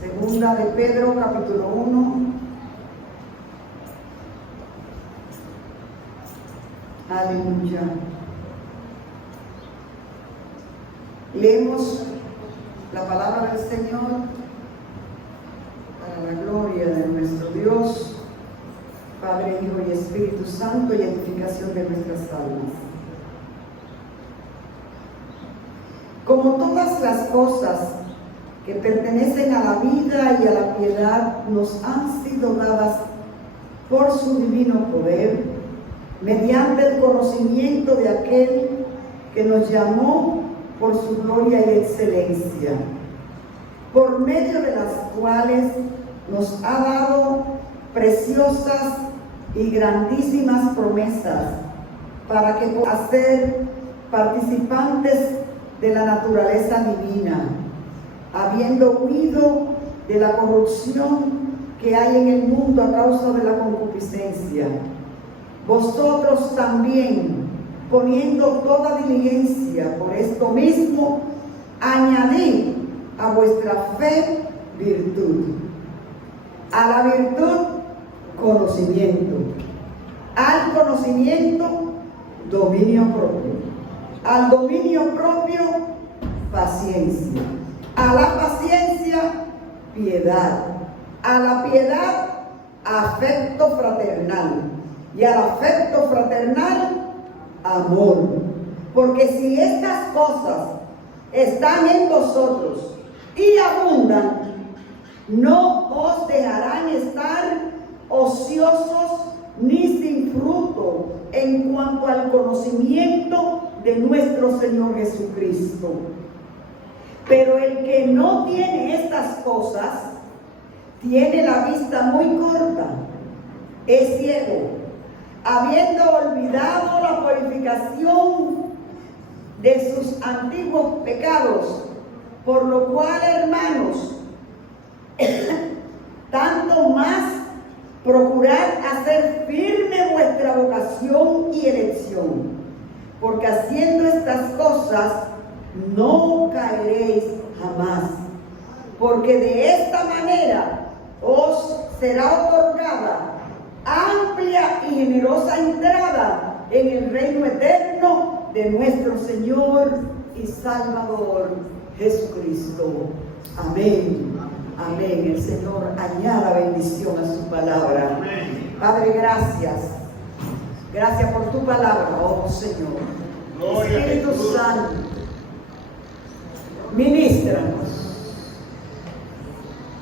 Segunda de Pedro, capítulo 1. Aleluya. Leemos la palabra del Señor para la gloria de nuestro Dios, Padre, Hijo y Espíritu Santo, y edificación de nuestras almas. Como todas las cosas que pertenecen a la vida y a la piedad nos han sido dadas por su divino poder, mediante el conocimiento de aquel que nos llamó por su gloria y excelencia, por medio de las cuales nos ha dado preciosas y grandísimas promesas, para que podamos ser participantes de la naturaleza divina, habiendo huido de la corrupción que hay en el mundo a causa de la concupiscencia. Vosotros también, poniendo toda diligencia por esto mismo, añadid a vuestra fe virtud, a la virtud conocimiento, al conocimiento dominio propio, al dominio propio paciencia, a la paciencia piedad, a la piedad afecto fraternal, y al afecto fraternal amor. Porque si estas cosas están en vosotros y abundan, no os dejarán estar ociosos ni sin fruto en cuanto al conocimiento de nuestro Señor Jesucristo. Pero el que no tiene estas cosas tiene la vista muy corta, es ciego, habiendo olvidado la purificación de sus antiguos pecados, por lo cual, hermanos, tanto más procurad hacer firme vuestra vocación y elección, porque haciendo estas cosas no caeréis jamás, porque de esta manera os será otorgada amplia y generosa entrada en el reino eterno de nuestro Señor y Salvador Jesucristo. Amén. Amén. El Señor añada bendición a su palabra. Amén. Padre, gracias. Gracias por tu palabra, oh Señor. Gloria Espíritu Santo, ministranos,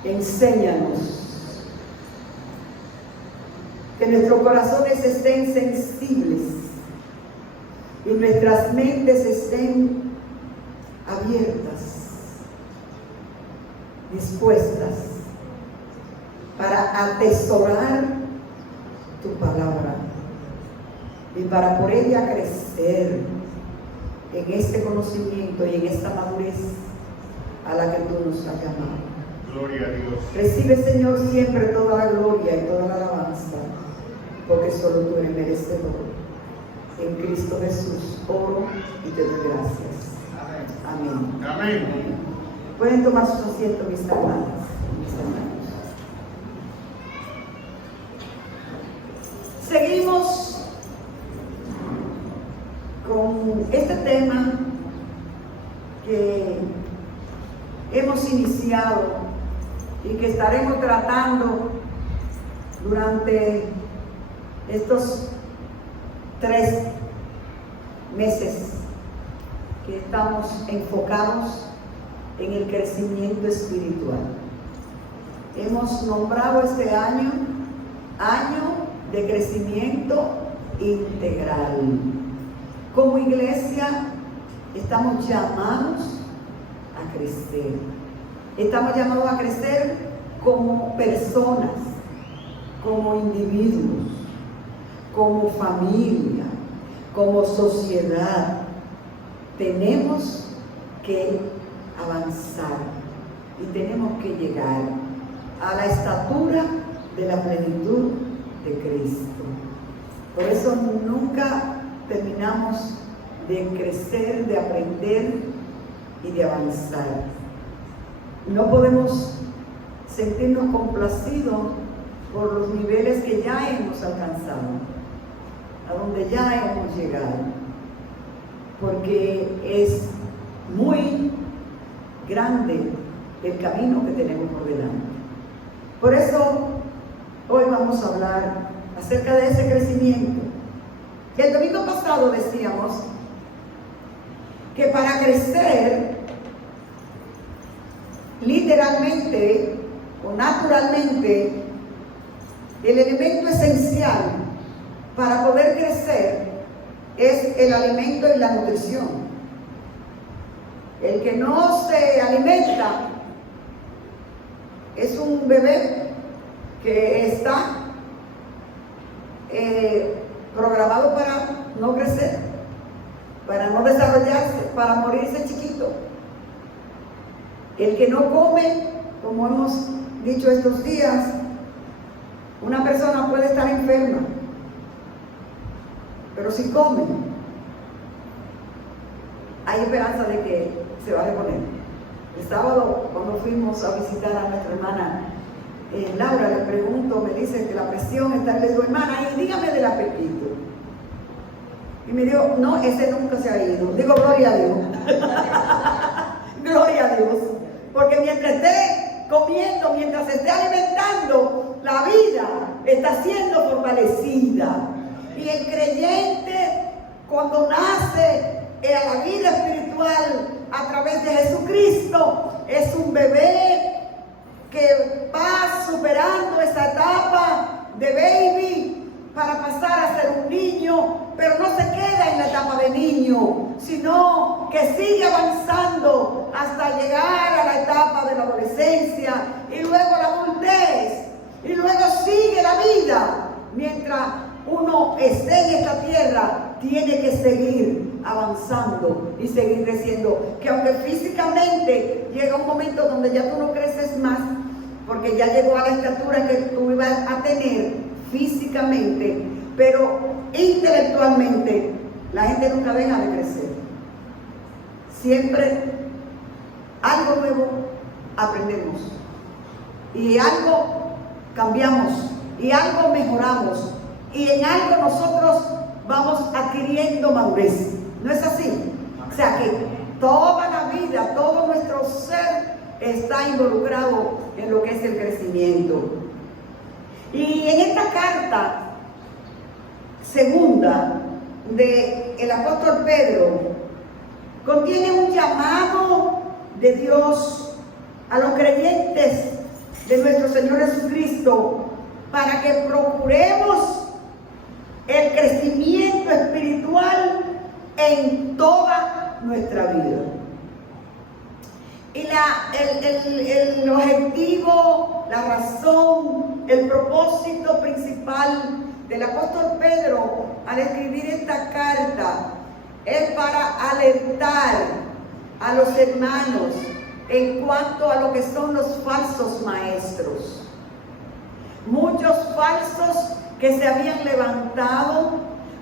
enséñanos. Que nuestros corazones estén sensibles y nuestras mentes estén abiertas, dispuestas para atesorar tu palabra y para por ella crecer en este conocimiento y en esta madurez a la que tú nos has llamado. Gloria a Dios. Recibe, Señor, siempre toda la gloria y toda la alabanza, porque solo tú eres merecedor. En Cristo Jesús oro y te doy gracias. Amén. Amén. Pueden tomar sus asientos, mis hermanas, mis hermanos. Seguimos con este tema que hemos iniciado y que estaremos tratando durante estos 3 meses que estamos enfocados en el crecimiento espiritual. Hemos nombrado este año de crecimiento integral. Como iglesia estamos llamados a crecer. Estamos llamados a crecer como personas, como individuos, como familia, como sociedad. Tenemos que avanzar y tenemos que llegar a la estatura de la plenitud de Cristo. Por eso nunca terminamos de crecer, de aprender y de avanzar. No podemos sentirnos complacidos por los niveles que ya hemos alcanzado, a donde ya hemos llegado, porque es muy grande el camino que tenemos por delante. Por eso hoy vamos a hablar acerca de ese crecimiento. El domingo pasado decíamos que para crecer literalmente o naturalmente, el elemento esencial para poder crecer es el alimento y la nutrición. El que no se alimenta es un bebé que está programado para no crecer, para no desarrollarse, para morirse chiquito. El que no come, como hemos dicho estos días, una persona puede estar enferma, pero si come, hay esperanza de que se va a reponer. El sábado, cuando fuimos a visitar a nuestra hermana Laura, le pregunto, me dice que la presión está, le digo, hermana, y dígame del apetito. Y me dijo, no, ese nunca se ha ido. Digo, gloria a Dios. Gloria a Dios. Porque mientras esté comiendo, mientras se esté alimentando, la vida está siendo fortalecida. Y el creyente, cuando nace a la vida espiritual a través de Jesucristo, es un bebé que va superando esa etapa de baby para pasar a ser un niño, pero no se queda en la etapa de niño, sino que sigue avanzando hasta llegar a la etapa de la adolescencia y luego la adultez, y luego sigue la vida. Mientras uno esté en esta tierra, tiene que seguir avanzando y seguir creciendo, que aunque físicamente llega un momento donde ya tú no creces más, porque ya llegó a la estatura que tú ibas a tener físicamente, pero intelectualmente la gente nunca deja de crecer. Siempre algo nuevo aprendemos, y algo cambiamos, y algo mejoramos, y en algo nosotros vamos adquiriendo madurez. ¿No es así? O sea que toda la vida, todo nuestro ser está involucrado en lo que es el crecimiento. Y en esta carta segunda del apóstol Pedro contiene un llamado de Dios a los creyentes de nuestro Señor Jesucristo para que procuremos el crecimiento espiritual en toda nuestra vida. Y el objetivo, la razón, el propósito principal del apóstol Pedro al escribir esta carta es para alertar a los hermanos en cuanto a lo que son los falsos maestros. Muchos falsos que se habían levantado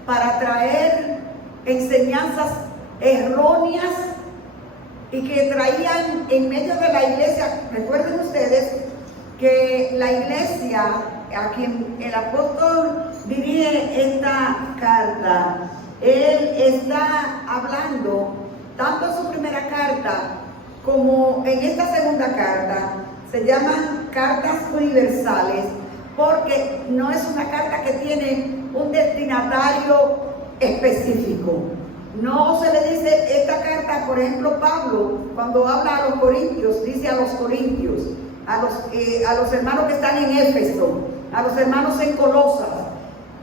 para traer enseñanzas erróneas y que traían en medio de la iglesia. Recuerden ustedes que la iglesia a quien el apóstol dirige esta carta, él está hablando tanto en su primera carta como en esta segunda carta. Se llaman cartas universales porque no es una carta que tiene un destinatario específico. No se le dice esta carta, por ejemplo, Pablo, cuando habla a los corintios, dice a los corintios, a los hermanos que están en Éfeso, a los hermanos en Colosas.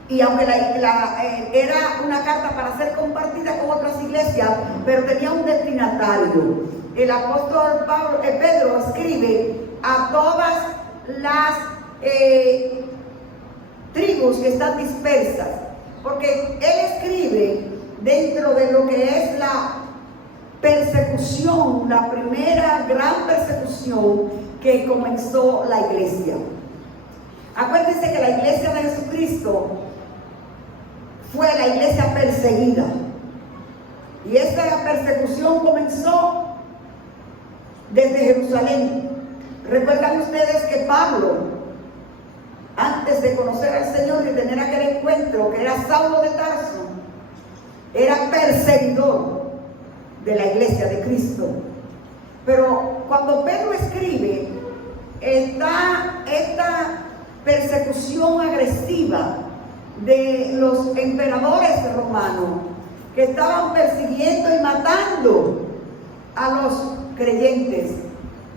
Y aunque era una carta para ser compartida con otras iglesias, pero tenía un destinatario. El apóstol Pedro escribe a todas las tribus que están dispersas, porque él escribe dentro de lo que es la persecución, la primera gran persecución que comenzó la iglesia. Acuérdense que la iglesia de Jesucristo fue la iglesia perseguida, y esta persecución comenzó desde Jerusalén, Recuerdan ustedes que Pablo, antes de conocer al Señor y tener aquel encuentro, que era Saulo de Tarso, era perseguidor de la iglesia de Cristo. Pero cuando Pedro escribe, está esta persecución agresiva de los emperadores romanos que estaban persiguiendo y matando a los creyentes.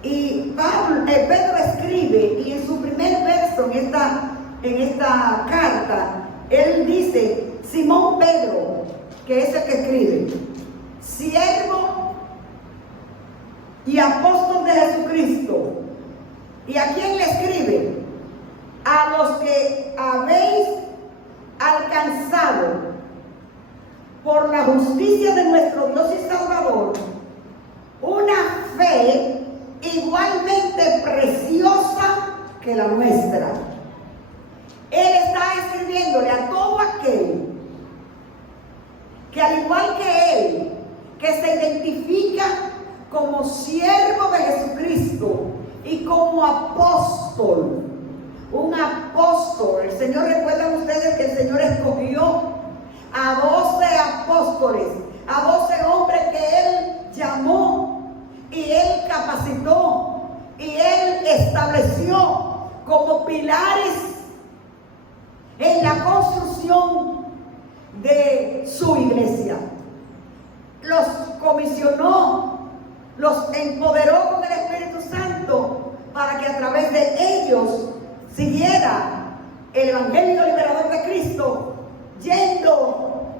Y Pedro escribe, y en su primer verso en esta carta, él dice: Simón Pedro, que es el que escribe, siervo y apóstol de Jesucristo. ¿Y a quién le escribe? A los que habéis alcanzado por la justicia de nuestro Dios y Salvador una fe igualmente preciosa que la nuestra. Él está escribiéndole a todo aquel que, al igual que él, que se identifica como siervo de Jesucristo y como apóstol. Un apóstol. El Señor, recuerdan ustedes que el Señor escogió a 12 apóstoles, a 12 hombres que Él llamó y Él capacitó y Él estableció como pilares en la construcción de su iglesia. Los comisionó, los empoderó con el Espíritu Santo para que a través de ellos siguiera el Evangelio liberador de Cristo, yendo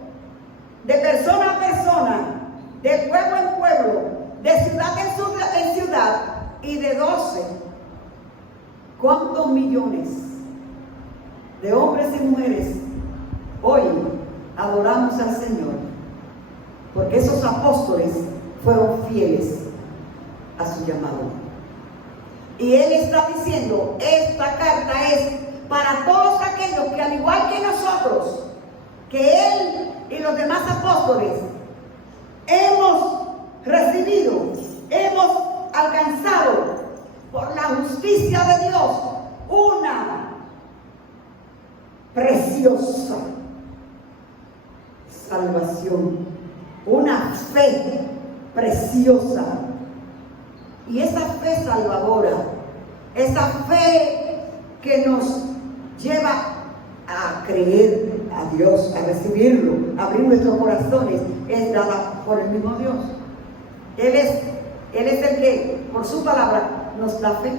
de persona a persona, de pueblo en pueblo, de ciudad en ciudad, y de 12. ¿Cuántos millones de hombres y mujeres hoy adoramos al Señor? Porque esos apóstoles fueron fieles a su llamado. Y Él está diciendo, esta carta es para todos aquellos que, al igual que nosotros, que Él y los demás apóstoles hemos recibido, hemos alcanzado por la justicia de Dios una preciosa salvación, una fe preciosa. Y esa fe salvadora, esa fe que nos lleva a creer a Dios, a recibirlo, a abrir nuestros corazones, es dada por el mismo Dios. Él es el que, por su palabra, nos da fe.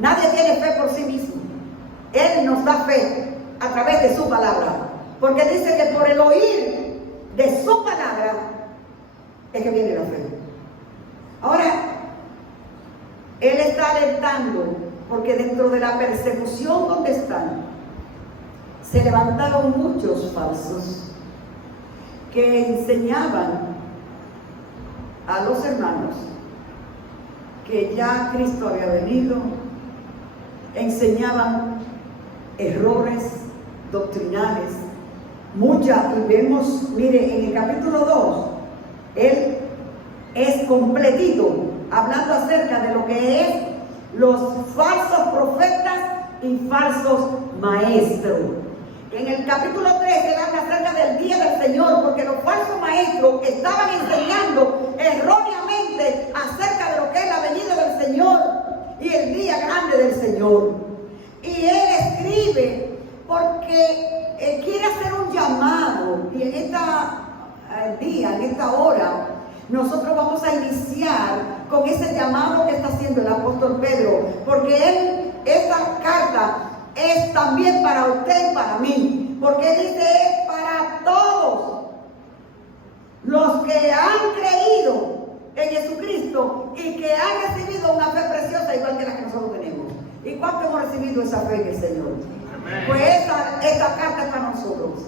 Nadie tiene fe por sí mismo. Él nos da fe a través de su palabra. Porque dice que por el oír de su palabra es que viene la fe. Ahora, Él está alertando, porque dentro de la persecución donde están, se levantaron muchos falsos que enseñaban a los hermanos que ya Cristo había venido, enseñaban errores doctrinales, muchas, y vemos, mire, en el capítulo 2, Él es completito, hablando acerca de lo que es los falsos profetas y falsos maestros. En el capítulo 3 él habla acerca del día del Señor, porque los falsos maestros estaban enseñando erróneamente acerca de lo que es la venida del Señor y el día grande del Señor. Y él escribe porque él quiere hacer un llamado, y en en esta hora, nosotros vamos a iniciar con ese llamado que está haciendo el apóstol Pedro, porque esta carta es también para usted y para mí, porque dice es para todos los que han creído en Jesucristo y que han recibido una fe preciosa igual que la que nosotros tenemos. ¿Y cuánto hemos recibido esa fe en el Señor? Amén. Pues esta carta es para nosotros.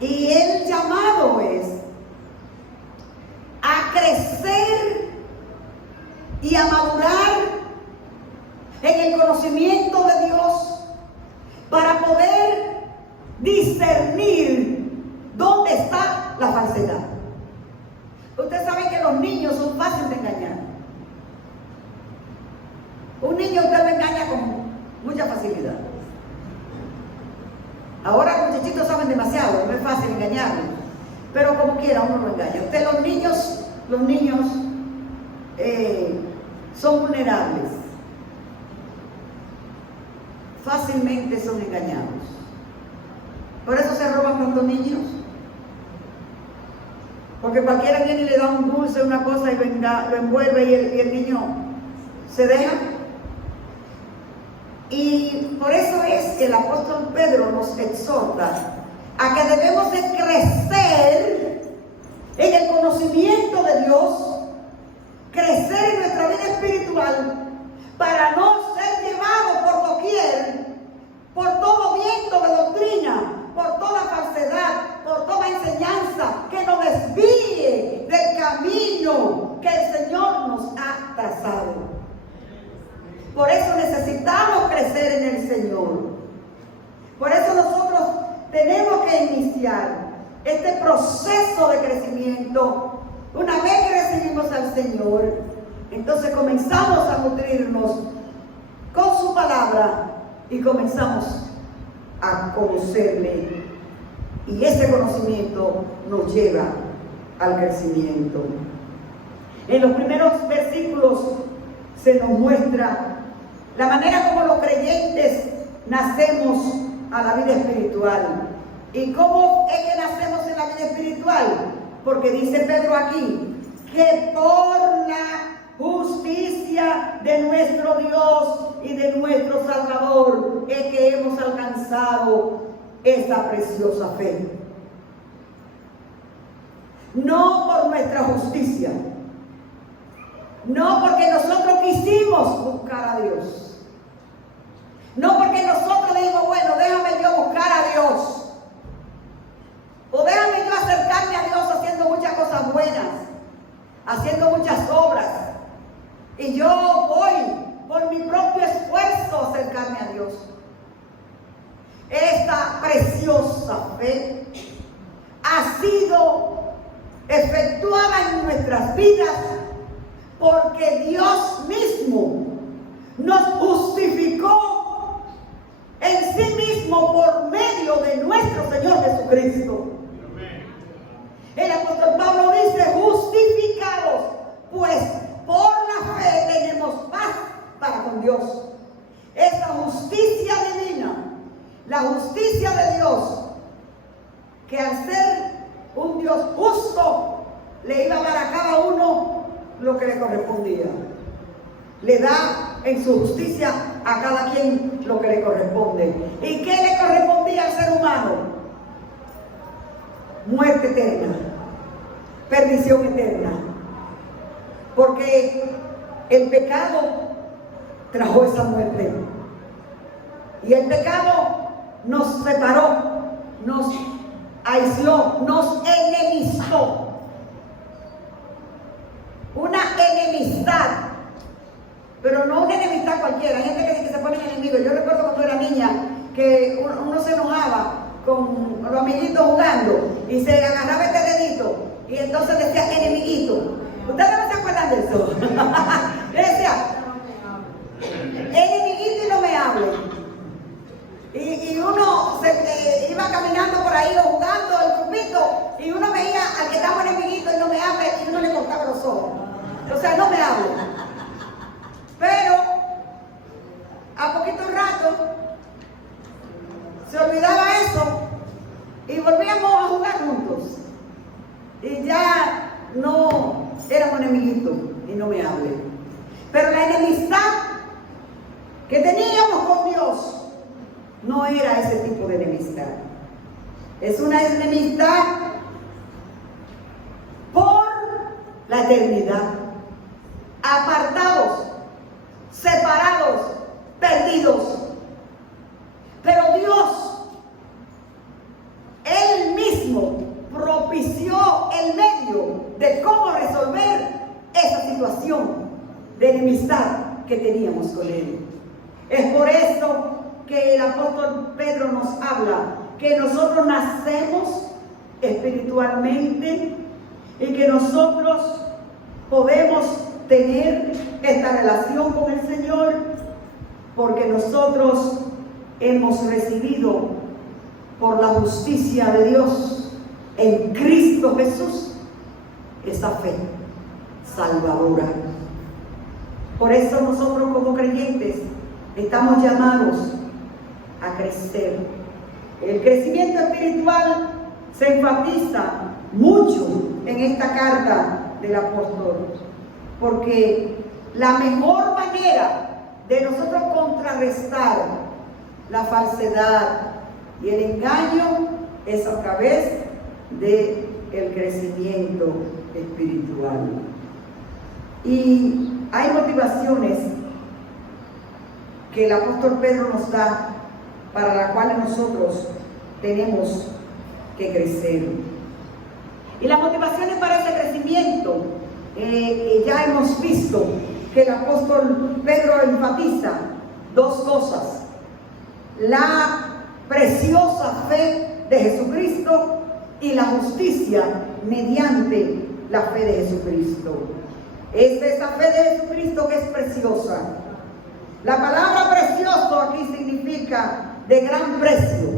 Y el llamado es a crecer y a madurar en el conocimiento de Dios para poder discernir dónde está la falsedad. Ustedes saben que los niños son fáciles de engañar. Un niño usted lo engaña con mucha facilidad. Ahora los muchachitos saben demasiado, no es fácil engañarlos, pero como quiera uno lo engaña. Usted, los niños son vulnerables, fácilmente son engañados. Por eso se roban tantos niños, porque cualquiera viene y le da un dulce, una cosa y lo envuelve y el niño se deja. Y por eso es que el apóstol Pedro nos exhorta a que debemos de crecer en el conocimiento de Dios, crecer en nuestra vida espiritual, para no ser llevados por doquier, por todo viento de doctrina, por toda falsedad, por toda enseñanza que nos desvíe del camino que el Señor nos ha trazado. Por eso necesitamos crecer en el Señor. Por eso nosotros tenemos que iniciar este proceso de crecimiento. Una vez que recibimos al Señor, entonces comenzamos a nutrirnos con su palabra y comenzamos a conocerle. Y ese conocimiento nos lleva al crecimiento. En los primeros versículos se nos muestra la manera como los creyentes nacemos a la vida espiritual. ¿Y cómo es que nacemos en la vida espiritual? Porque dice Pedro aquí, que por la justicia de nuestro Dios y de nuestro Salvador es que hemos alcanzado esa preciosa fe. No por nuestra justicia, no porque nosotros quisimos buscar a Dios, no porque nosotros dijimos, bueno, déjame yo buscar a Dios, o déjame yo acercarme a Dios haciendo muchas cosas buenas, haciendo muchas obras, y yo voy por mi propio esfuerzo a acercarme a Dios. Esta preciosa fe ha sido efectuada en nuestras vidas porque Dios mismo nos justificó en sí mismo por medio de nuestro Señor Jesucristo. El apóstol Pablo dice, justificados, pues por la fe tenemos paz para con Dios. Esa justicia divina, la justicia de Dios, que al ser un Dios justo, le iba a dar a cada uno lo que le correspondía. Le da en su justicia a cada quien lo que le corresponde. ¿Y qué le correspondía al ser humano? Muerte eterna, perdición eterna. Porque el pecado trajo esa muerte. Y el pecado nos separó, nos aisló, nos enemistó. Una enemistad, pero no una enemistad cualquiera. Hay gente que dice que se ponen enemigos. Yo recuerdo cuando era niña que uno se enojaba con los amiguitos jugando y se agarraba este dedito y entonces decía enemiguito. ¿Ustedes no se acuerdan de eso? Yo decía enemiguito y no me hable. Y uno iba caminando por ahí o jugando el grupito y uno veía al que estaba enemiguito y no me hable y uno le cortaba los ojos. O sea, no me hable. Pero a poquito rato se olvidaba eso y volvíamos a jugar juntos. Y ya no éramos enemiguitos y no me hable. Pero la enemistad que teníamos con Dios no era ese tipo de enemistad. Es una enemistad por la eternidad. Apartados, separados, perdidos. Pero Dios, Él mismo propició el medio de cómo resolver esa situación de enemistad que teníamos con Él. Es por eso que el apóstol Pedro nos habla que nosotros nacemos espiritualmente y que nosotros podemos tener esta relación con el Señor, porque nosotros hemos recibido por la justicia de Dios en Cristo Jesús esa fe salvadora. Por eso nosotros como creyentes estamos llamados a crecer. El crecimiento espiritual se enfatiza mucho en esta carta del apóstol, porque la mejor manera de nosotros contrarrestar la falsedad y el engaño es a través del crecimiento espiritual. Y hay motivaciones que el apóstol Pedro nos da para las cuales nosotros tenemos que crecer. Y las motivaciones para ese crecimiento, ya hemos visto que el apóstol Pedro enfatiza dos cosas: la preciosa fe de Jesucristo y la justicia mediante la fe de Jesucristo. Es esa fe de Jesucristo que es preciosa. La palabra precioso aquí significa de gran precio,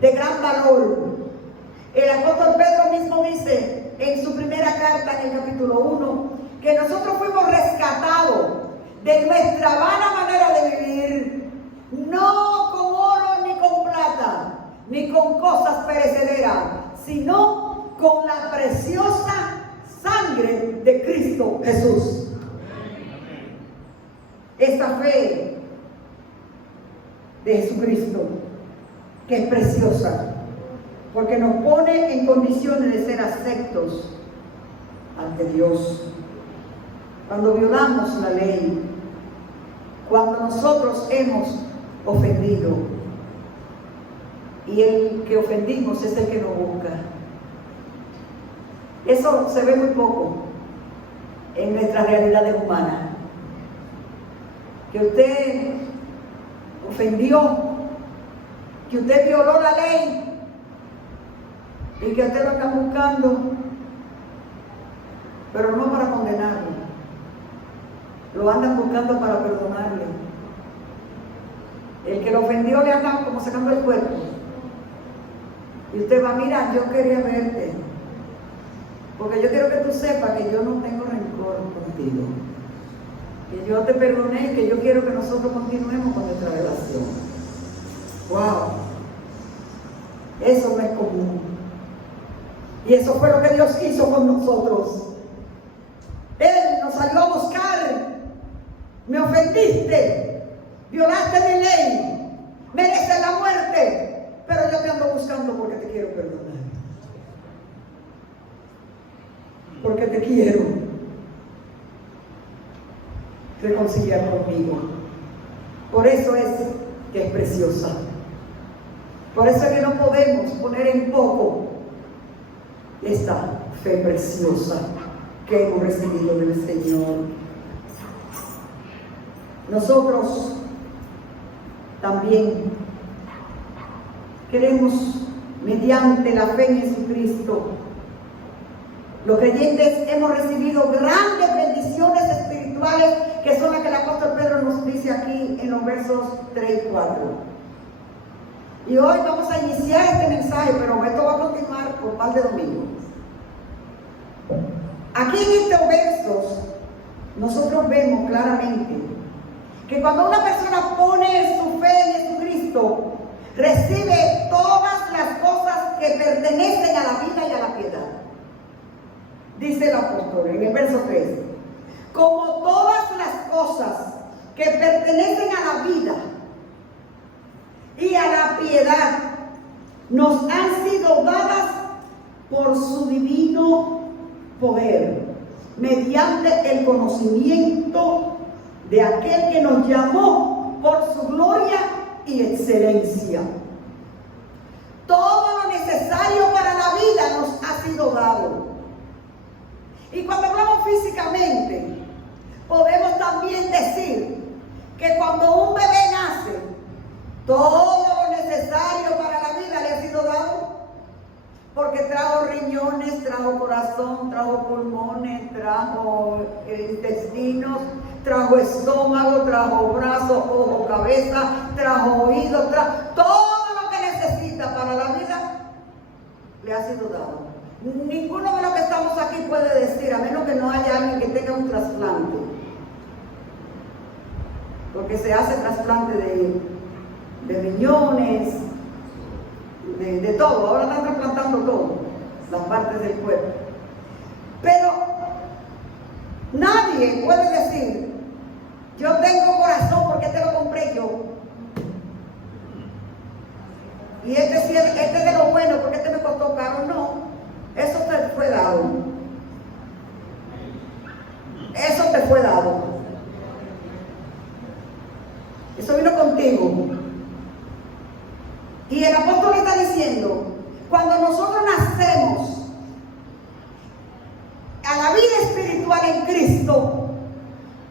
de gran valor. El apóstol Pedro mismo dice en su primera carta, en el capítulo 1, que nosotros fuimos rescatados de nuestra vana manera de vivir, no con oro ni con plata, ni con cosas perecederas, sino con la preciosa sangre de Cristo Jesús. Esta fe de Jesucristo, que es preciosa, porque nos pone en condiciones de ser aceptos ante Dios. Cuando violamos la ley, cuando nosotros hemos ofendido, y el que ofendimos es el que nos busca. Eso se ve muy poco en nuestras realidades humanas. Que usted ofendió, que usted violó la ley y que usted lo está buscando, pero no para condenarlo. Lo andan buscando para perdonarle. El que lo ofendió le andan como sacando el cuerpo. Y usted va, mira, yo quería verte, porque yo quiero que tú sepas que yo no tengo rencor contigo, que yo te perdoné y que yo quiero que nosotros continuemos con nuestra relación. ¡Wow! Eso no es común. Y eso fue lo que Dios hizo con nosotros. Él nos salió a buscar. Me ofendiste, violaste mi ley, mereces la muerte, pero yo te ando buscando porque te quiero perdonar. Porque te quiero reconciliar conmigo. Por eso es que es preciosa. Por eso es que no podemos poner en poco esta fe preciosa que hemos recibido del Señor. Nosotros también queremos, mediante la fe en Jesucristo, los creyentes hemos recibido grandes bendiciones espirituales, que son las que el apóstol Pedro nos dice aquí en los versos 3 y 4. Y hoy vamos a iniciar este mensaje, pero esto va a continuar por un par de domingos. Aquí en estos versos nosotros vemos claramente que cuando una persona pone su fe en Jesucristo, recibe todas las cosas que pertenecen a la vida y a la piedad. Dice el apóstol en el verso 3, como todas las cosas que pertenecen a la vida y a la piedad nos han sido dadas por su divino poder, mediante el conocimiento de aquel que nos llamó por su gloria y excelencia. Todo lo necesario para la vida nos ha sido dado. Y cuando hablamos físicamente, podemos también decir que cuando un bebé nace, todo lo necesario para la vida le ha sido dado, porque trajo riñones, trajo corazón, trajo pulmones, trajo intestinos, trajo estómago, trajo brazo, ojo, cabeza, trajo oído, todo lo que necesita para la vida le ha sido dado. Ninguno de los que estamos aquí puede decir, a menos que no haya alguien que tenga un trasplante, porque se hace trasplante de riñones, de todo. Ahora están trasplantando todo, las partes del cuerpo. Pero nadie puede decir, yo tengo corazón porque te lo compré yo. Y este es de lo bueno porque este me costó caro. No, eso te fue dado. Eso te fue dado. Eso vino contigo. Y el apóstol está diciendo, cuando nosotros nacemos a la vida espiritual en Cristo,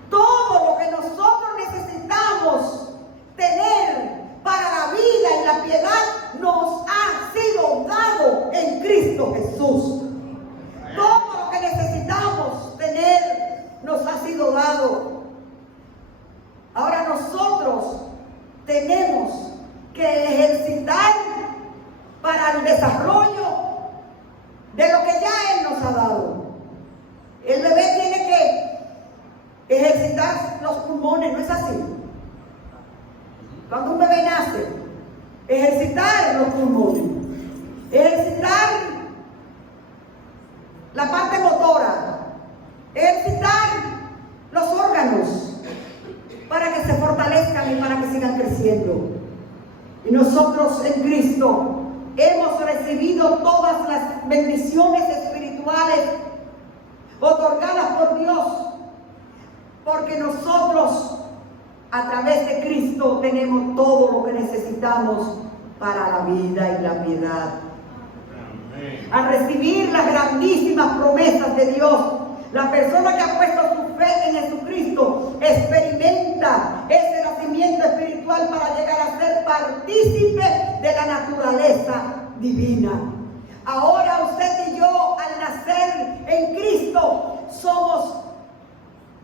todo lo que nosotros necesitamos tener para la vida y la piedad nos ha sido dado en Cristo Jesús. Todo lo que necesitamos tener nos ha sido dado. Ahora nosotros tenemos que ejercitar para el desarrollo de lo que ya Él nos ha dado. El bebé tiene que ejercitar los pulmones, ¿no es así? Cuando un bebé nace, ejercitar los pulmones, ejercitar la parte motora, ejercitar los órganos para que se fortalezcan y para que sigan creciendo. Y nosotros en Cristo hemos recibido todas las bendiciones espirituales otorgadas por Dios, porque nosotros a través de Cristo tenemos todo lo que necesitamos para la vida y la piedad. Al recibir las grandísimas promesas de Dios, la persona que ha puesto su fe en Jesucristo experimenta ese nacimiento espiritual para llegar a ser partícipe de la naturaleza divina. Ahora usted y yo, al nacer en Cristo, somos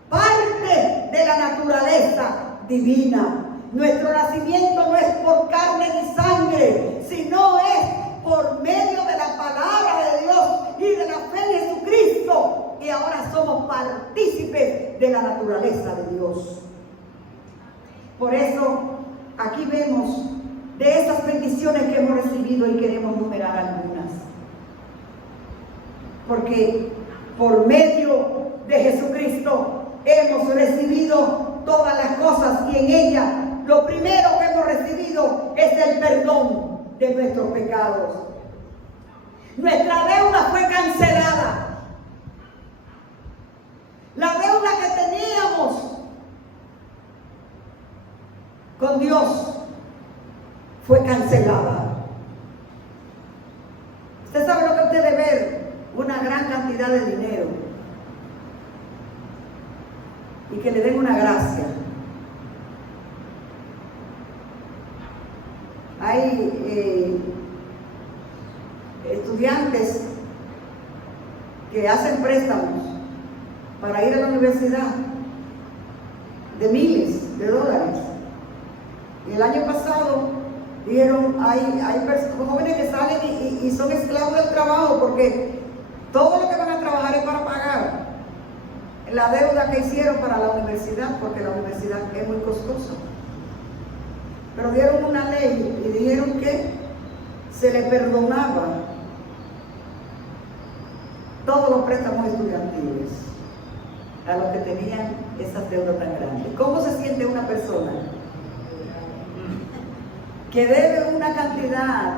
parte de la naturaleza divina. Nuestro nacimiento no es por carne ni sangre, sino es por medio de la palabra de Dios y de la fe en Jesucristo. Y ahora somos partícipes de la naturaleza de Dios. Por eso aquí vemos de esas bendiciones que hemos recibido y queremos numerar algunas. Porque por medio de Jesucristo hemos recibido todas las cosas, y en ella lo primero que hemos recibido es el perdón de nuestros pecados. Nuestra deuda fue cancelada. La deuda que teníamos con Dios fue cancelada. Usted sabe lo que usted debe ver, una gran cantidad de dinero, y que le den una gracia. Hay estudiantes que hacen préstamos para ir a la universidad de miles de dólares. Y el año pasado dijeron, hay jóvenes que salen y son esclavos del trabajo, porque todo lo que van a trabajar es para pagar la deuda que hicieron para la universidad, porque la universidad es muy costosa. Pero dieron una ley y dijeron que se le perdonaba todos los préstamos estudiantiles a los que tenían esas deudas tan grandes. ¿Cómo se siente una persona que debe una cantidad,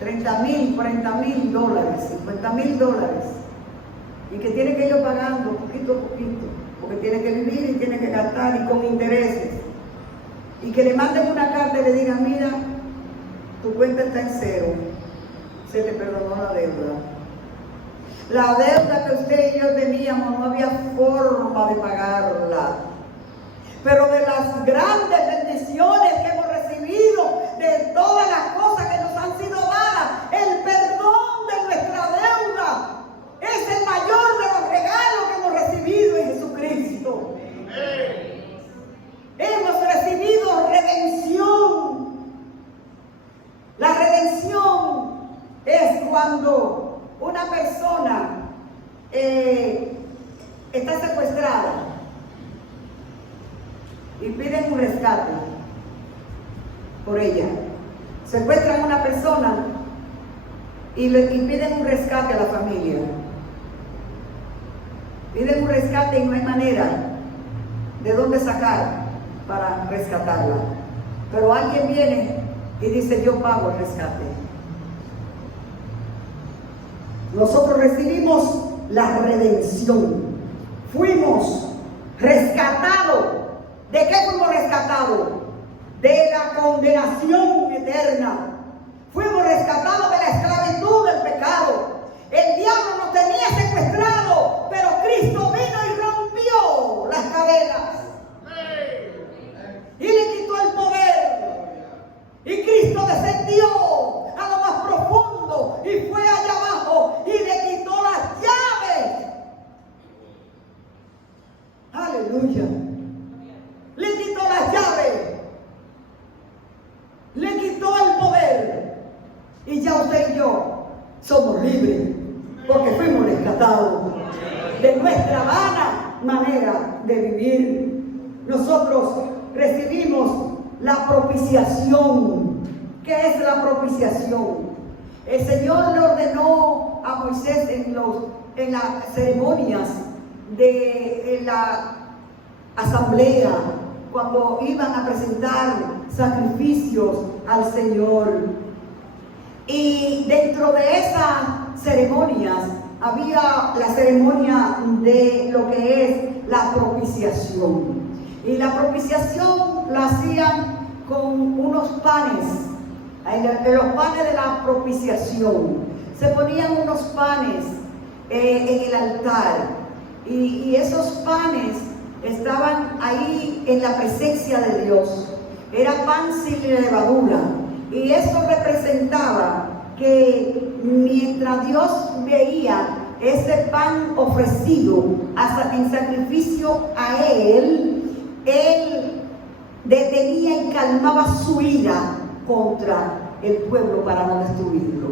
30,000, 40,000 dólares, 50,000 dólares, y que tiene que ir pagando poquito a poquito, porque tiene que vivir y tiene que gastar, y con intereses, y que le manden una carta y le digan, mira, tu cuenta está en cero, se te perdonó la deuda? La deuda que usted y yo teníamos no había forma de pagarla. Pero de las grandes bendiciones que hemos recibido, de todas las cosas que nos han sido dadas, el perdón de nuestra deuda es el mayor de los regalos que hemos recibido en Jesucristo. y piden un rescate por ella. Secuestran a una persona y piden un rescate a la familia. Piden un rescate y no hay manera de dónde sacar para rescatarla. Pero alguien viene y dice: yo pago el rescate. Nosotros recibimos la redención. Fuimos rescatados. ¿De qué fuimos rescatados? De la condenación eterna. Fuimos rescatados de la esclavitud del pecado. El diablo nos tenía secuestrado, pero Cristo vino y rompió las cadenas. Y le quitó el poder. Y Cristo descendió a lo más profundo y fue allá abajo y le quitó las llaves. Aleluya. Le quitó las llaves. Le quitó el poder. Y ya usted y yo somos libres porque fuimos rescatados de nuestra vana manera de vivir. Nosotros recibimos la propiciación. ¿Qué es la propiciación? El Señor le ordenó a Moisés en las ceremonias de la asamblea, cuando iban a presentar sacrificios al Señor. Y dentro de esas ceremonias había la ceremonia de lo que es la propiciación. Y la propiciación la hacían con unos panes. En los panes de la propiciación se ponían unos panes en el altar. Y esos panes estaban ahí en la presencia de Dios. Era pan sin levadura. Y eso representaba que mientras Dios veía ese pan ofrecido en sacrificio a Él detenía y calmaba su ira contra el pueblo para no destruirlo.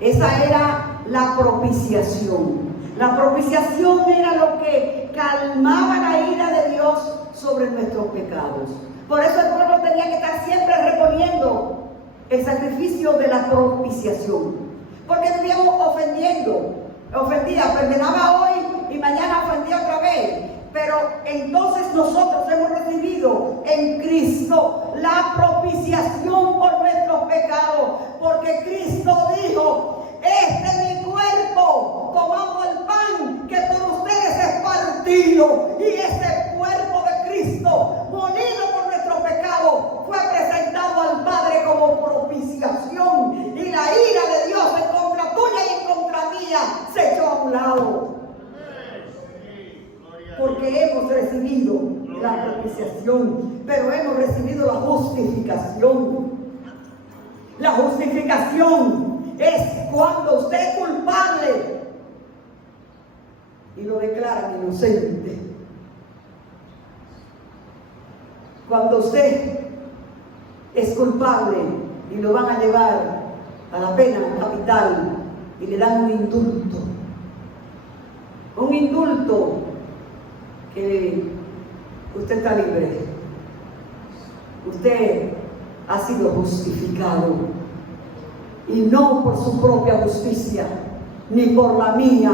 Esa era la propiciación. La propiciación era lo que calmaba la ira de Dios sobre nuestros pecados. Por eso el pueblo tenía que estar siempre reponiendo el sacrificio de la propiciación. Porque vivíamos ofendía, perdonaba hoy y mañana ofendía otra vez. Pero entonces nosotros hemos recibido en Cristo la propiciación por nuestros pecados. Porque Cristo dijo: este es mi cuerpo, tomamos el pan que por ustedes es partido. Y ese cuerpo de Cristo, molido por nuestros pecados, fue presentado al Padre como propiciación. Y la ira de Dios en contra tuya y en contra mía se echó a un lado. Porque hemos recibido la propiciación, pero hemos recibido la justificación. La justificación es cuando usted es culpable y lo declaran inocente. Cuando usted es culpable y lo van a llevar a la pena capital y le dan un indulto. Un indulto que usted está libre. Usted ha sido justificado. Y no por su propia justicia, ni por la mía,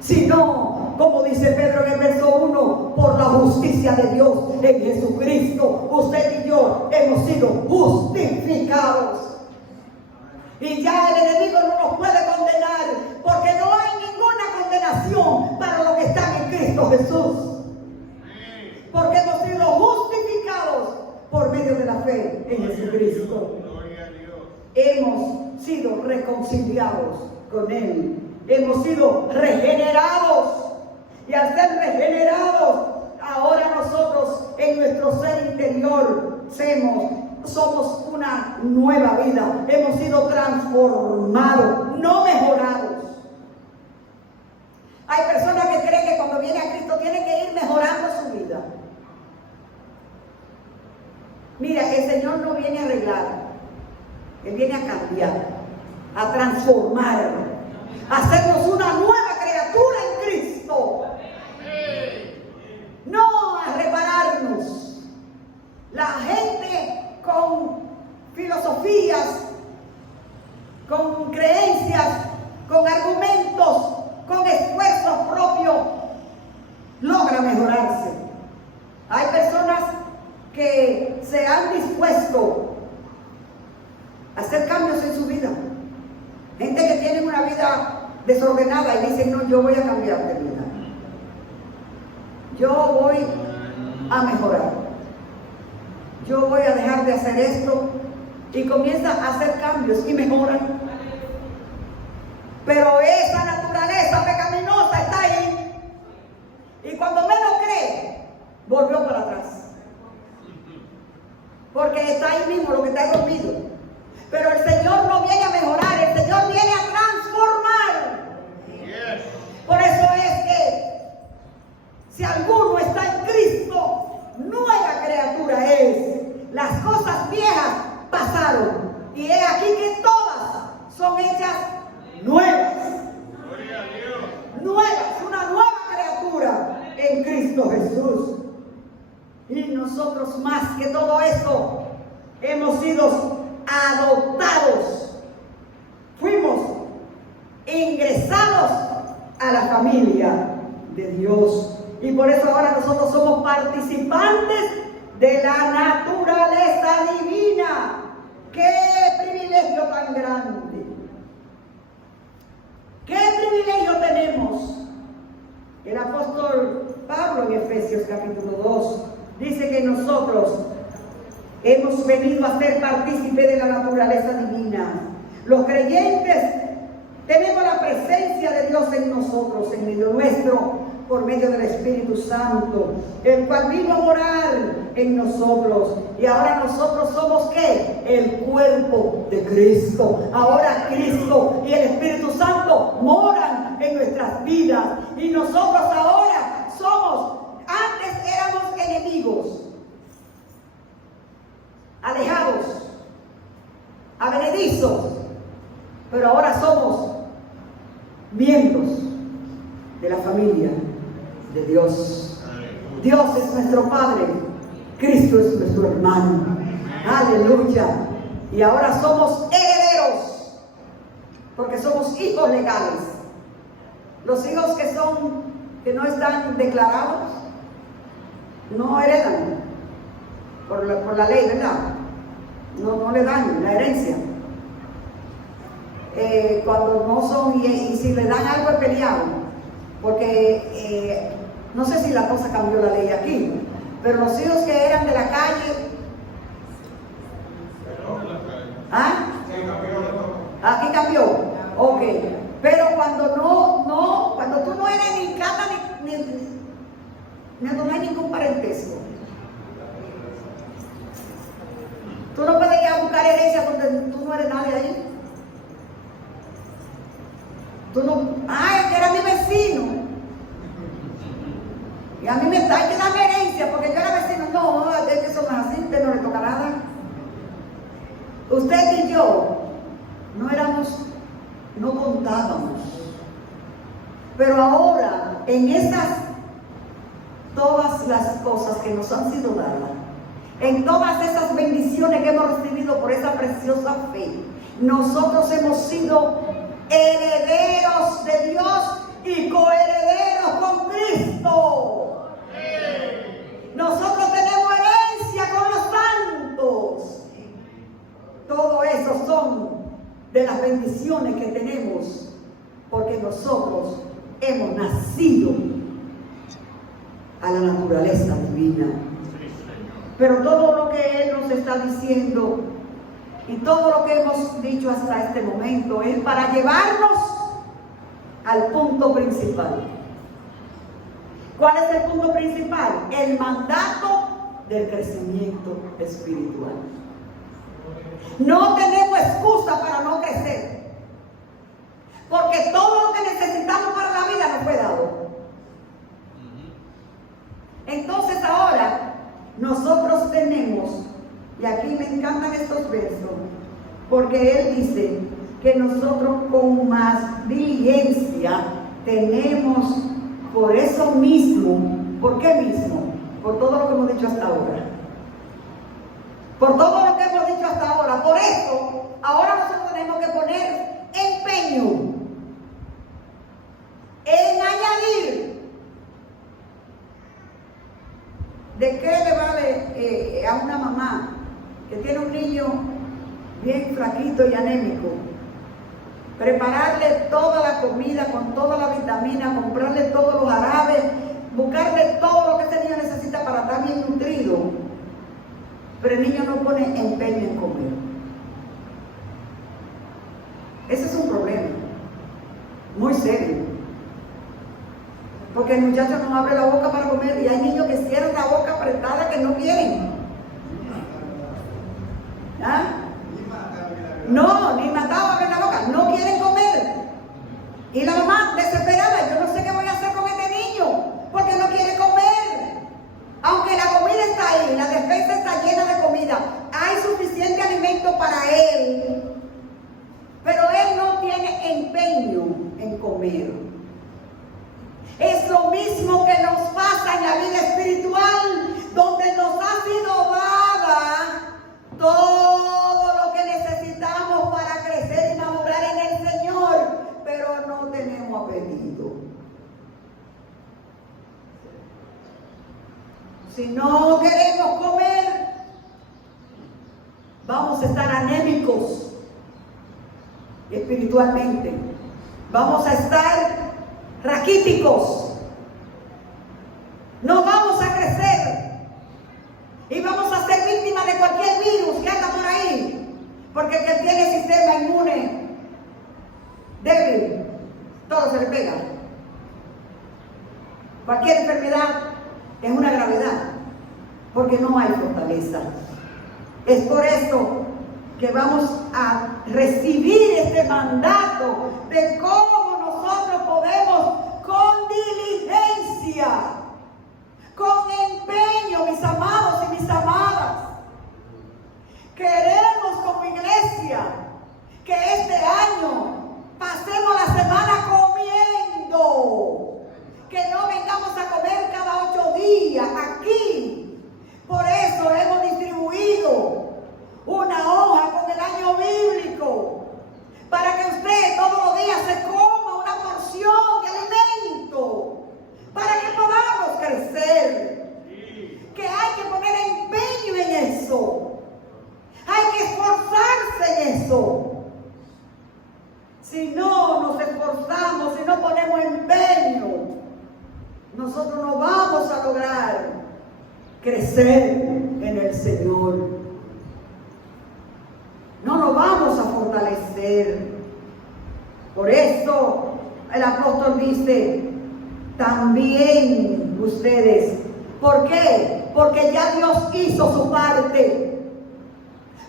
sino, como dice Pedro en el verso 1, por la justicia de Dios en Jesucristo. Usted y yo hemos sido justificados. Y ya el enemigo no nos puede condenar, porque no hay ninguna condenación para los que están en Cristo Jesús. Porque hemos sido justificados por medio de la fe en Jesucristo. Hemos sido reconciliados con Él. Hemos sido regenerados. Y al ser regenerados, ahora nosotros en nuestro ser interior somos una nueva vida. Hemos sido transformados, no mejorados. Hay personas que creen que cuando viene a Cristo tienen que ir mejorando su vida. Mira, el Señor no viene a arreglar. Él viene a cambiar, a transformar, a hacernos una nueva criatura en Cristo. No a repararnos. que se han dispuesto a hacer cambios en su vida. Gente que tiene una vida desordenada y dicen, no, yo voy a cambiar de vida. Yo voy a mejorar. Yo voy a dejar de hacer esto. Y comienzan a hacer cambios y mejoran. Pero esa naturaleza pecaminosa está ahí. Y cuando menos cree, volvió para atrás. Porque está ahí mismo lo que está dormido. Pero el Señor no viene a mejorar, el Señor viene a transformar. Por eso es que si alguno está en Cristo, nueva criatura es. Las cosas viejas pasaron. Y he aquí que todas son hechas nuevas. Nuevas, una nueva criatura en Cristo Jesús. Y nosotros más que todo eso hemos sido adoptados. Fuimos ingresados a la familia de Dios. Y por eso ahora nosotros somos participantes de la naturaleza divina. ¡Qué privilegio tan grande! ¿Qué privilegio tenemos? El apóstol Pablo en Efesios capítulo 2 dice que nosotros hemos venido a ser partícipes de la naturaleza divina. Los creyentes tenemos la presencia de Dios en nosotros, en medio nuestro, por medio del Espíritu Santo, el cual vino a morar en nosotros. Y ahora nosotros somos ¿qué? El cuerpo de Cristo. Ahora Cristo y el Espíritu Santo moran en nuestras vidas. Y nosotros ahora somos, antes éramos enemigos, alejados, advenedizos, pero ahora somos miembros de la familia de Dios. Dios es nuestro Padre, Cristo es nuestro hermano. Aleluya. Y ahora somos herederos, porque somos hijos legales. Los hijos que no están declarados no heredan por la ley, ¿verdad? No le dan la herencia. Cuando no son, y si le dan algo es peleado, porque no sé si la cosa cambió la ley aquí, pero los hijos que eran de la calle, ¿ah? Aquí cambió, ok, pero cuando tú no eres ni cata no hay ningún parentesco, tú no puedes ir a buscar herencia donde tú no eres nadie ahí. Tú no, es que era mi vecino. Y a mí me está que darme herencia porque yo era vecino. No, es que son así, usted no le toca nada. Usted y yo no contábamos. Pero ahora, en todas las cosas que nos han sido dadas, en todas esas bendiciones que hemos recibido por esa preciosa fe, nosotros hemos sido herederos de Dios y coherederos con Cristo. Nosotros tenemos herencia con los santos. Todo eso son de las bendiciones que tenemos porque nosotros hemos nacido a la naturaleza divina. Pero todo lo que Él nos está diciendo y todo lo que hemos dicho hasta este momento es para llevarnos al punto principal. ¿Cuál es el punto principal? El mandato del crecimiento espiritual. No tenemos excusa para no crecer, porque todo lo que necesitamos para la vida nos fue dado. Entonces ahora nosotros tenemos, y aquí me encantan estos versos, porque Él dice que nosotros con más diligencia tenemos por eso mismo. ¿Por qué mismo? Por todo lo que hemos dicho hasta ahora. Por todo lo que hemos dicho hasta ahora. Por eso, ahora nosotros tenemos que poner empeño en añadir de qué le vale a una mamá que tiene un niño bien flaquito y anémico prepararle toda la comida con toda la vitamina, comprarle todos los jarabes, buscarle todo lo que ese niño necesita para estar bien nutrido, pero el niño no pone empeño en comer? Ese es un problema muy serio, porque el muchacho no abre la boca para comer y hay niños que cierran la boca apretada que no quieren. ¿Ah? No, ni matado abren la boca, no quieren comer. Y la mamá desesperada, yo no sé qué voy a hacer con este niño, porque no quiere comer. Aunque la comida está ahí, la despensa está llena de comida, hay suficiente alimento para él, pero él no tiene empeño en comer. Es lo mismo que nos pasa en la vida espiritual, donde nos ha sido dada todo lo que necesitamos para crecer y madurar en el Señor, pero no tenemos apetito. Si no queremos comer, vamos a estar anémicos espiritualmente. Vamos a estar raquíticos. No vamos a crecer. Y vamos a ser víctimas de cualquier virus que anda por ahí. Porque el que tiene sistema inmune débil, todo se le pega. Cualquier enfermedad es una gravedad, porque no hay fortaleza. Es por esto que vamos a recibir este mandato de cómo nosotros podemos con diligencia, con empeño, mis amados y mis amadas. Queremos como iglesia que este año pasemos la semana comiendo, que no vengamos a comer cada 8 días aquí. Por eso hemos distribuido una hoja con el año bíblico, para que usted todos los días se coma una porción de alimento, para que podamos crecer. Que hay que poner empeño en eso, hay que esforzarse en eso. Si no nos esforzamos, si no ponemos empeño, nosotros no vamos a lograr crecer en el Señor. No nos vamos a fortalecer. Por eso el apóstol dice, también ustedes. ¿Por qué? Porque ya Dios hizo su parte.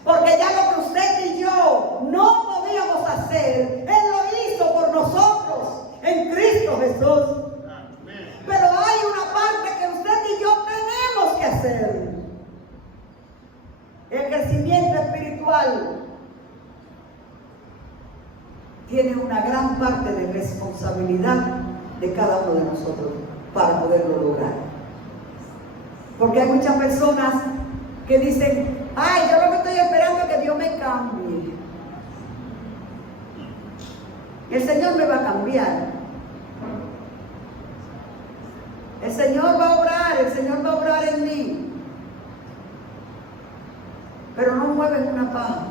Porque ya lo que usted y yo no podíamos hacer, Él lo hizo por nosotros en Cristo Jesús. Pero hay una parte que usted y yo tenemos que hacer. El crecimiento espiritual tiene una gran parte de responsabilidad de cada uno de nosotros para poderlo lograr. Porque hay muchas personas que dicen, ay, yo lo que estoy esperando es que Dios me cambie. El Señor me va a cambiar. El Señor va a obrar, el Señor va a obrar en mí. Pero no mueven una paja.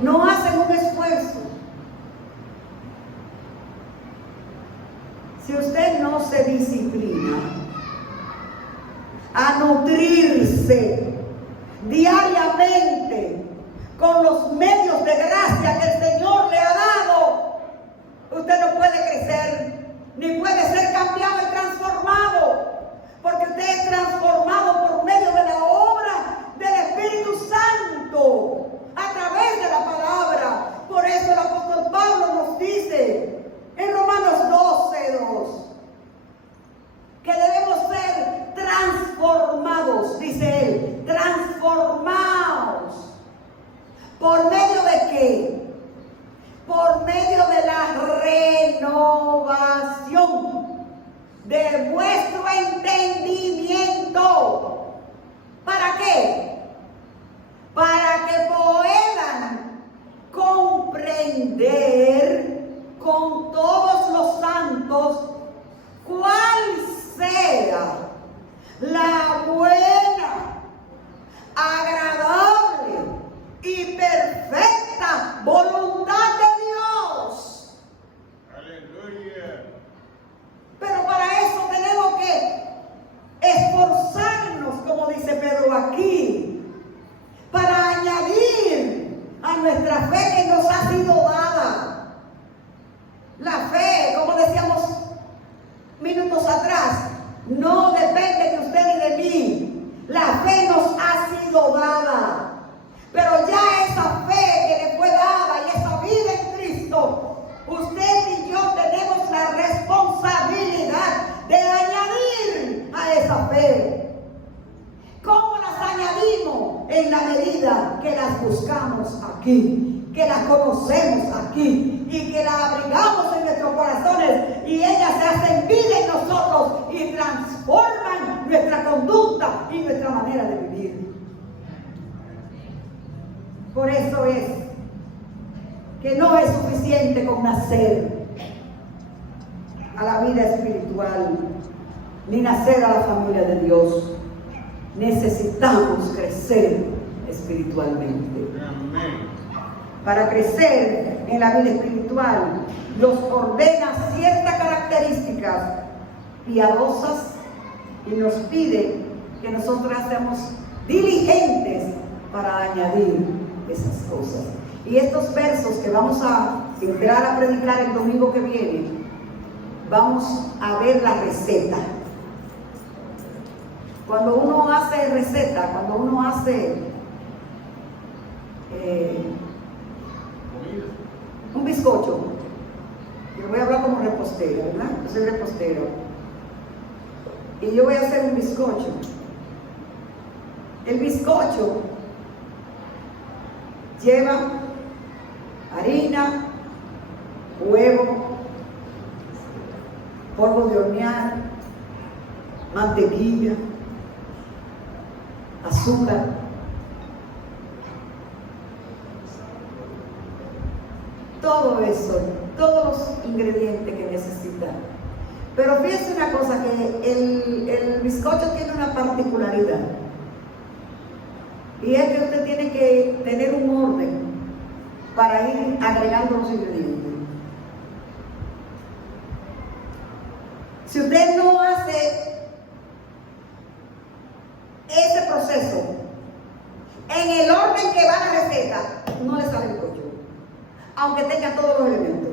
No hacen un esfuerzo. Si usted no se disciplina a nutrirse diariamente con los medios de gracia que el Señor le ha dado, usted no puede crecer, ni puede ser cambiado y transformado, porque usted es transformado por medio de la obra del Espíritu Santo, a través de la palabra. Por eso el apóstol Pablo nos dice en Romanos 12:2 que debemos ser transformados, dice él, transformados. ¿Por medio de qué? Por medio de la renovación de vuestro entendimiento. ¿Para qué? Para que puedan comprender con todos los santos cuál sea nuestra fe que nos ha sido dada. La fe, como decíamos minutos atrás, no depende de usted ni de mí. La fe nos ha sido dada. Pero ya esa fe que le fue dada y esa vida en Cristo, usted y yo tenemos la responsabilidad de añadir a esa fe. ¿Cómo las añadimos? En la medida que las buscamos aquí, que las conocemos aquí y que las abrigamos en nuestros corazones y ellas se hacen vida en nosotros y transforman nuestra conducta y nuestra manera de vivir. Por eso es que no es suficiente con nacer a la vida espiritual ni nacer a la familia de Dios. Necesitamos crecer espiritualmente. Para crecer en la vida espiritual, Dios ordena ciertas características piadosas y nos pide que nosotros seamos diligentes para añadir esas cosas. Y estos versos que vamos a entrar a predicar el domingo que viene, vamos a ver la receta. Cuando uno hace receta, cuando uno hace un bizcocho, yo voy a hablar como repostero, ¿verdad? Yo soy repostero. Y yo voy a hacer un bizcocho. El bizcocho lleva harina, huevo, polvo de hornear, mantequilla, azúcar. Todo eso, todos los ingredientes que necesitan. Pero fíjense una cosa, que el bizcocho tiene una particularidad. Y es que usted tiene que tener un orden para ir agregando los ingredientes. Si usted no hace ese proceso en el orden que va la receta, no le sale el bizcocho, aunque tenga todos los elementos.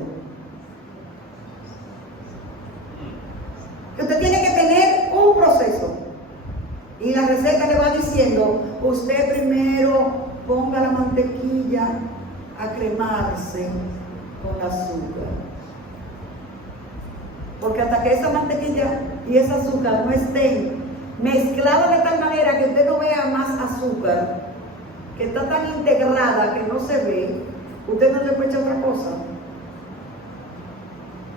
Usted tiene que tener un proceso. Y la receta le va diciendo, usted primero ponga la mantequilla a cremarse con azúcar. Porque hasta que esa mantequilla y ese azúcar no estén mezcladas de tal manera que usted no vea más azúcar, que está tan integrada que no se ve, usted no le puede echar otra cosa.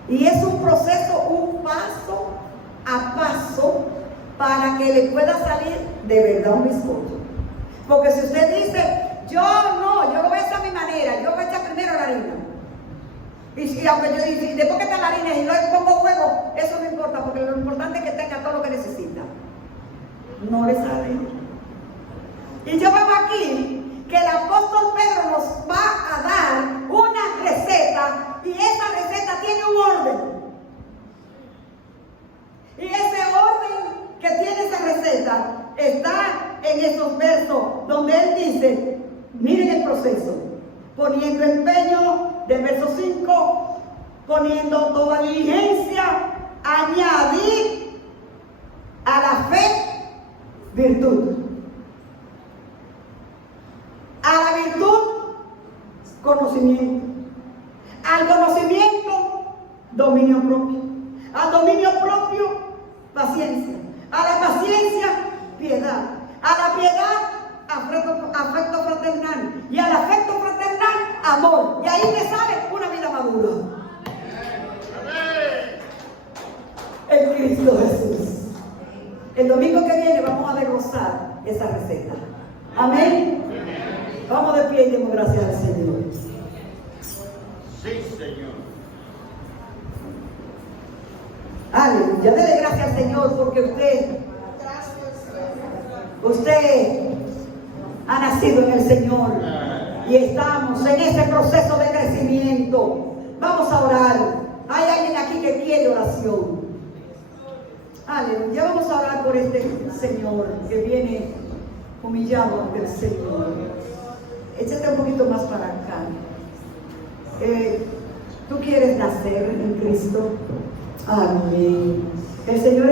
Y es un proceso, un paso a paso, para que le pueda salir de verdad un bizcocho. Porque si usted dice, yo lo voy a hacer a mi manera, yo voy a echar primero la harina. Y aunque yo diga, después que está la harina y luego pongo huevo, eso no importa, porque lo importante es que tenga todo lo que necesita. No le sale. Y yo veo aquí que el apóstol Pedro nos va a dar una receta, y esa receta tiene un orden. Y ese orden que tiene esa receta está en esos versos donde él dice, miren el proceso, poniendo empeño, del verso 5, poniendo toda diligencia, añadir a la fe virtud, a la virtud conocimiento, al conocimiento dominio propio, al dominio propio paciencia, a la paciencia piedad, a la piedad afecto fraternal, y al afecto fraternal amor, y ahí le sale una vida madura en Cristo Jesús. El domingo que viene vamos a desglosar esa receta. Amén. Vamos de pie y demos gracias al Señor. Sí, Señor. Aleluya, dele gracias al Señor porque usted ha nacido en el Señor y estamos en ese proceso de crecimiento. Vamos a orar. Hay alguien aquí que quiere oración. Aleluya, vamos a orar por este Señor que viene humillado ante el Señor. échate un poquito más para acá. ¿Tú quieres nacer en Cristo? Amén. El Señor